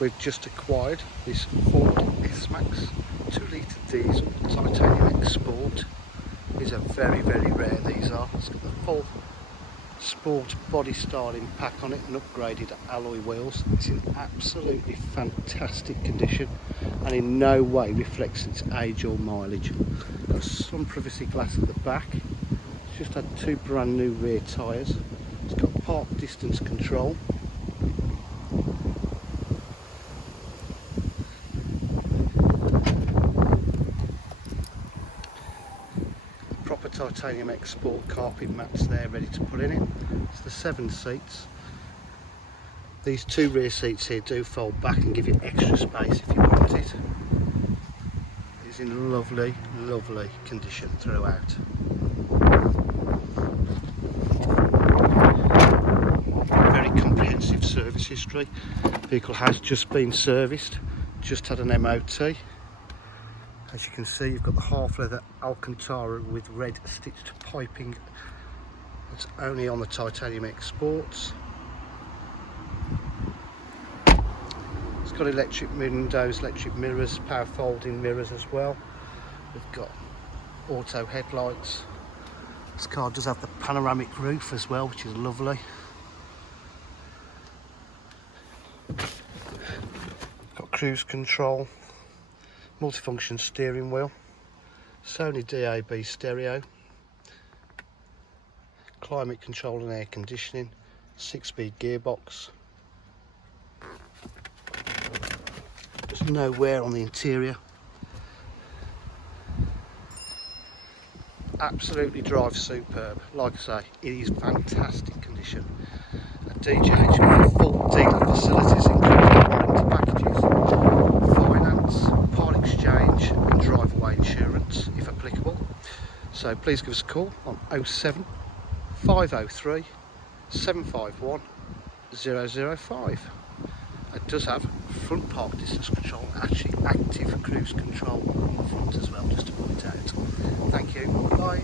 We've just acquired this Ford S-Max 2-litre diesel titanium X Sport. These are very, very rare, these are. It's got the full sport body styling pack on it and upgraded alloy wheels. It's in absolutely fantastic condition and in no way reflects its age or mileage. Got some privacy glass at the back. It's just had 2 brand new rear tyres. It's got park distance control. Proper titanium X Sport carpet mats there ready to put in it. It's the 7 seats. These 2 rear seats here do fold back and give you extra space if you want it. It's in lovely, lovely condition throughout. Very comprehensive service history. Vehicle has just been serviced, just had an MOT. As you can see, you've got the half leather Alcantara with red stitched piping. It's only on the titanium X Sports. It's got electric windows, electric mirrors, power folding mirrors as well. We've got auto headlights. This car does have the panoramic roof as well, which is lovely. Got cruise control, multifunction steering wheel, Sony DAB stereo, climate control and air conditioning, 6-speed gearbox. There's no wear on the interior. Absolutely drives superb. Like I say, it is fantastic condition. At DJH we have full dealer facilities including warranty packages, finance, part exchange and drive away insurance if applicable. So please give us a call on 07 503 751 005. It does have front park distance control, actually active cruise control on the front as well, just to point out. Thank you, bye.